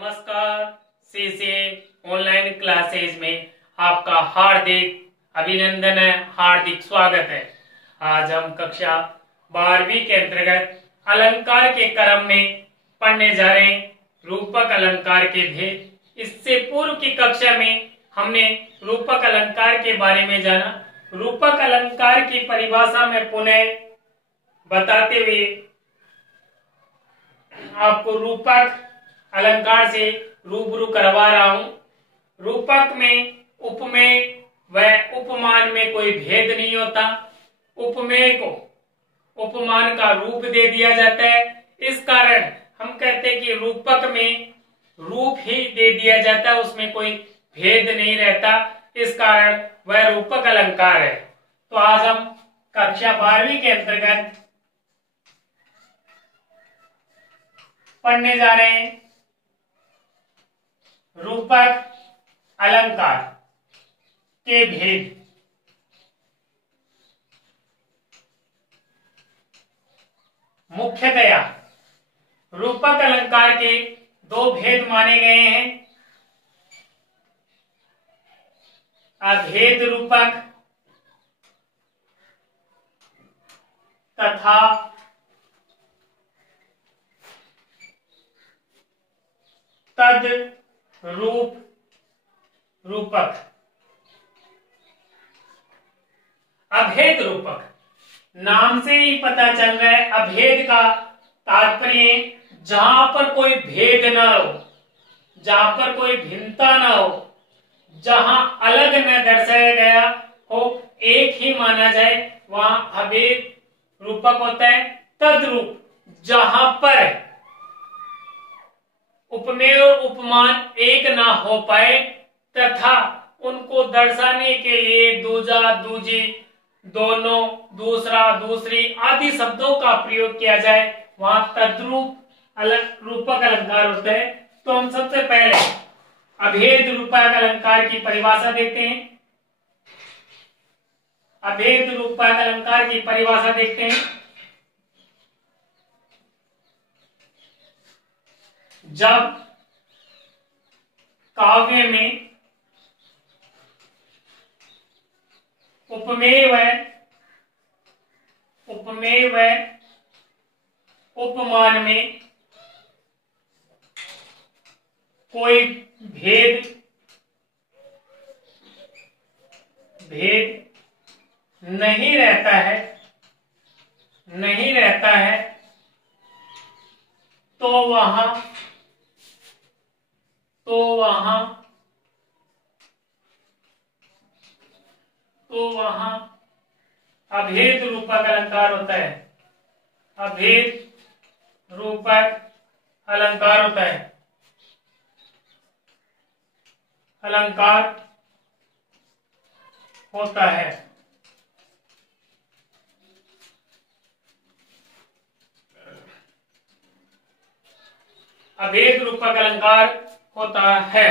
नमस्कार। CC online classes में आपका हार्दिक अभिनंदन है, हार्दिक स्वागत है। आज हम कक्षा 12वीं के अंतर्गत अलंकार के क्रम में पढ़ने जा रहे हैं रूपक अलंकार के भेद। इससे पूर्व की कक्षा में हमने रूपक अलंकार के बारे में जाना। रूपक अलंकार की परिभाषा में पुनः बताते हुए आपको रूपक अलंकार से रूबरू करवा रहा हूं। रूपक में उपमेय व उपमान में कोई भेद नहीं होता। उपमेय को उपमान का रूप दे दिया जाता है। इस कारण हम कहते हैं कि रूपक में रूप ही दे दिया जाता है, उसमें कोई भेद नहीं रहता। इस कारण वह रूपक अलंकार है। तो आज हम कक्षा 12वीं के अंतर्गत पढ़ने जा रहे हैं रूपक अलंकार के भेद। मुख्यतया रूपक अलंकार के दो भेद माने गए हैं, अभेद रूपक तथा तद रूप रूपक। अभेद रूपक नाम से ही पता चल रहा है। अभेद का तात्पर्य जहां पर कोई भेद न हो, जहां पर कोई भिन्नता न हो, जहां अलग न दर्शाया गया हो, एक ही माना जाए, वहां अभेद रूपक होता है। तद्रूप जहां पर उपमेय और उपमान एक ना हो पाए तथा उनको दर्शाने के लिए दूजा, दूजी, दोनों, दूसरा, दूसरी आदि शब्दों का प्रयोग किया जाए, वहां तद्रूप रूपक अलंकार होता है। तो हम सबसे पहले अभेद रूपक अलंकार की परिभाषा देखते हैं। अभेद रूपक अलंकार की परिभाषा देखते हैं। जब काव्य में उपमेय व उपमान में कोई भेद नहीं रहता है, तो वहां अभेद रूपक अलंकार होता है। अभेद रूपक अलंकार होता है। अलंकार होता है। अभेद रूपक अलंकार होता है।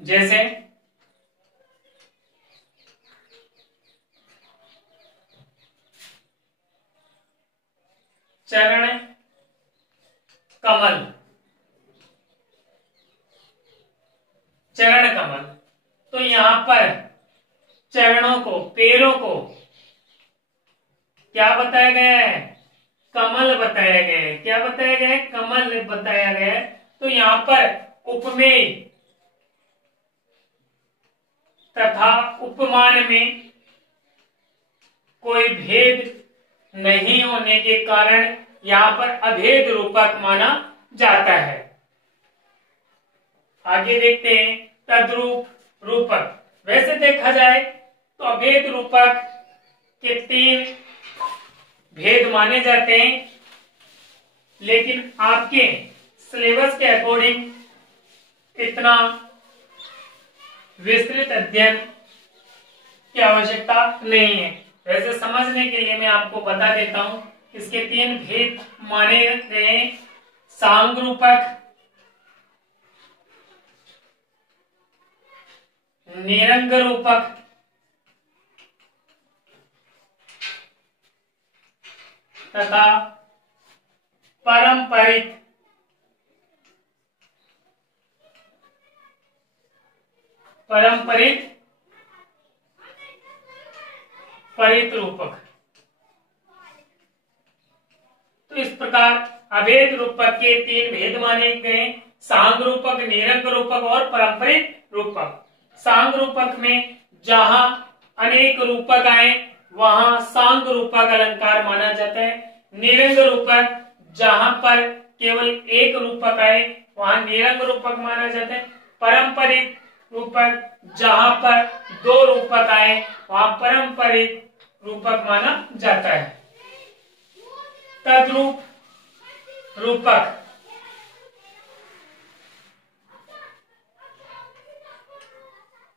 जैसे चरण कमल। चरण कमल, तो यहां पर चरणों को, पैरों को क्या बताया गया है? कमल बताया गया है। क्या बताया गया है? कमल बताया गया है। तो यहां पर उपमेय तथा उपमान में कोई भेद नहीं होने के कारण यहां पर अभेद रूपक माना जाता है। आगे देखते हैं तद्रूप रूपक। वैसे देखा जाए तो अभेद रूपक के 3 भेद माने जाते हैं, लेकिन आपके सिलेबस के अकॉर्डिंग इतना विस्तृत अध्ययन की आवश्यकता नहीं है। वैसे समझने के लिए मैं आपको बता देता हूं। इसके 3 भेद माने गए: सांग रूपक, निरंग रूपक तथा पारंपरिक, पारंपरिक परिरूपक। तो इस प्रकार अभेद रूपक के 3 भेद माने गए, सांग रूपक, निरंग रूपक और पारंपरिक रूपक। सांग रूपक में जहां अनेक रूपक आए वहां सांग रूपक अलंकार माना जाता है। निरंग रूपक जहां पर केवल एक रूपक आए वहां निरंग रूपक माना जाता है। पारंपरिक रूपक जहां पर 2 रूपक आए वहां पारंपरिक रूपक माना जाता है। तद्रूप रूपक,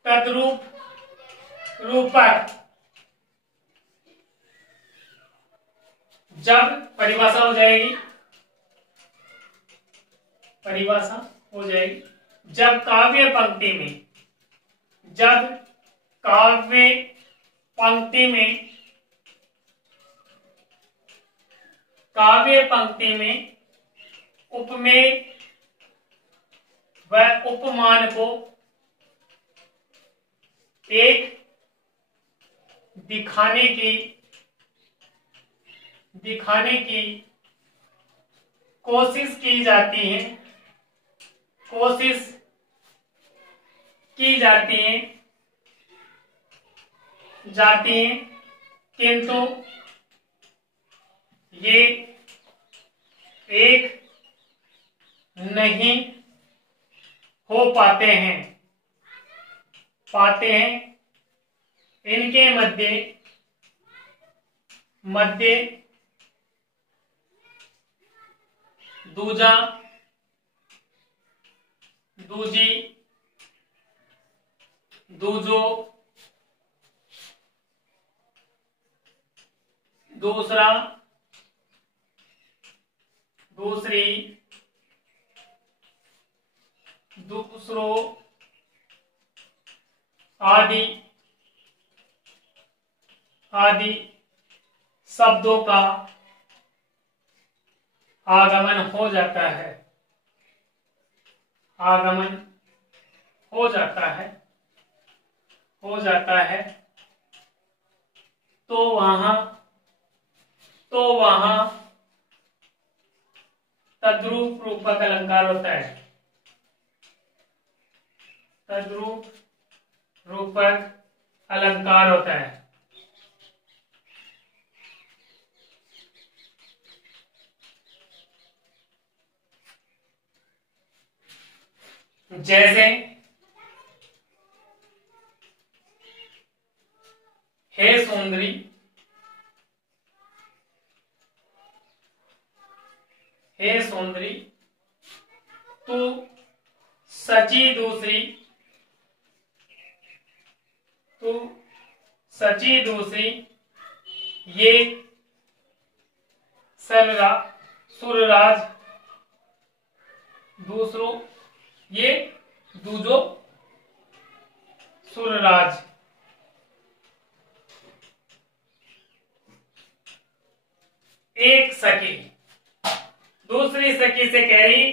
तद्रूप रूपक जब परिभाषा हो जाएगी, परिभाषा हो जाएगी जब काव्य पंक्ति में, जब काव्य पंक्ति में, काव्य पंक्ति में उपमेय व उपमान को एक दिखाने की कोशिश की जाती है, कोशिश की जाती है, किंतु ये एक नहीं हो पाते हैं, इनके मध्य दूजा, दूजी, दूजो, दूसरा, दूसरी, दूसरो आदि आदि शब्दों का आगमन हो जाता है, आगमन हो जाता है, हो जाता है। तो वहां तद्रूप रूपक अलंकार होता है, तद्रूप रूपक अलंकार होता है। जैसे हे सुंदरी, हे सुंदरी तू सची दूसरी, तू सची दूसरी, ये सुरराज दूसरो, ये दूजो सुरराज। एक सखी दूसरी सखी से कह रही,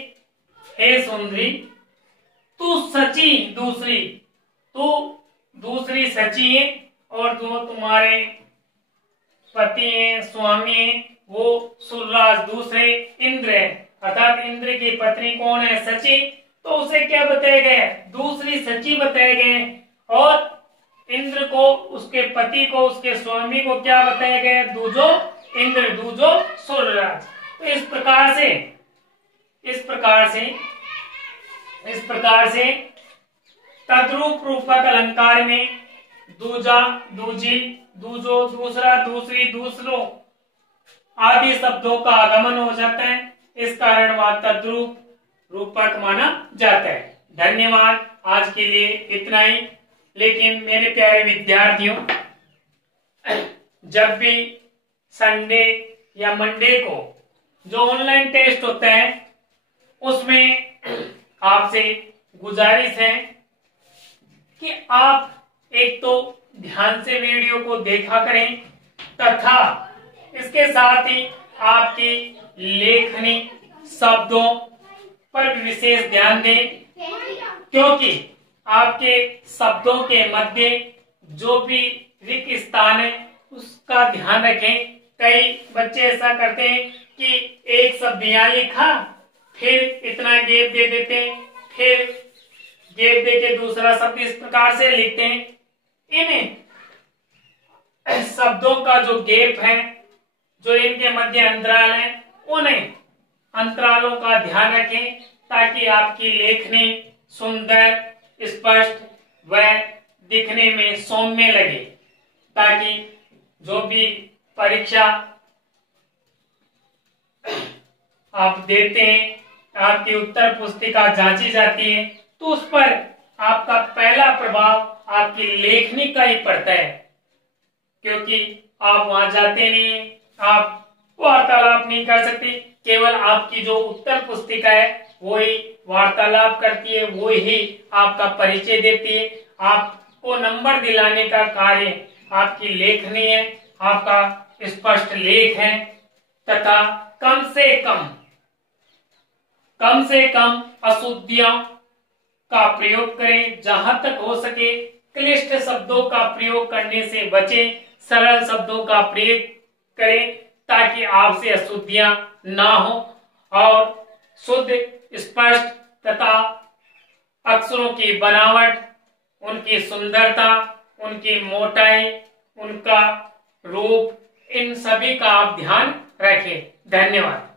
हे सुंदरी तू सची दूसरी, तू दूसरी सची है और जो तुम्हारे पति हैं, स्वामी हैं, वो सुरराज दूसरे इंद्र है, अर्थात इंद्र की पत्नी कौन है? सची। तो उसे क्या बताया गया? दूसरी सची बताया गया। और इंद्र को, उसके पति को, उसके स्वामी को क्या बताया गया? दूजो इंद्र, दूजो सुरराज। तो इस प्रकार से तद्रूप रूपक अलंकार में दूजा, दूजी, दूजो, दूसरा, दूसरी, दूसरो आदि शब्दों का आगमन हो जाता है। इस कारण वह तद्रूप रूपक माना जाता है। धन्यवाद, आज के लिए इतना ही। लेकिन मेरे प्यारे विद्यार्थियों, जब भी संडे या मंडे को जो ऑनलाइन टेस्ट होता है उसमें आपसे गुजारिश है कि आप एक तो ध्यान से वीडियो को देखा करें तथा इसके साथ ही आपकी लेखनी शब्दों पर विशेष ध्यान दें, क्योंकि आपके शब्दों के मध्य जो भी रिक्त स्थान है उसका ध्यान रखें। कई बच्चे ऐसा करते हैं कि एक शब्द यहाँ लिखा, फिर इतना गैप दे देते हैं, फिर गैप दे के दूसरा शब्द इस प्रकार से लिखते हैं। इन शब्दों का जो गैप है, जो इनके मध्य अंतराल है, उन अंतरालों का ध्यान रखें ताकि आपकी लेखनी सुंदर, स्पष्ट व दिखने में सौम्य लगे, ताकि जो भी परीक्षा आप देते हैं, आपकी उत्तर पुस्तिका जांची जाती है, तो उस पर आपका पहला प्रभाव आपकी लेखनी का ही पड़ता है, क्योंकि आप वहां जाते नहीं हैं, आप वार्तालाप नहीं कर सकते। केवल आपकी जो उत्तर पुस्तिका है वो ही वार्तालाप करती है, वो ही आपका परिचय देती है। आपको नंबर दिलाने का कार्य आपकी लेखनी है, आपका स्पष्ट लेख है, तथा कम से कम अशुद्धियों का प्रयोग करें। जहां तक हो सके क्लिष्ट शब्दों का प्रयोग करने से बचें, सरल शब्दों का प्रयोग करें ताकि आपसे अशुद्धियां ना हो और शुद्ध, स्पष्ट तथा अक्षरों की बनावट, उनकी सुंदरता, उनकी मोटाई, उनका रूप, इन सभी का आप ध्यान रखें। धन्यवाद।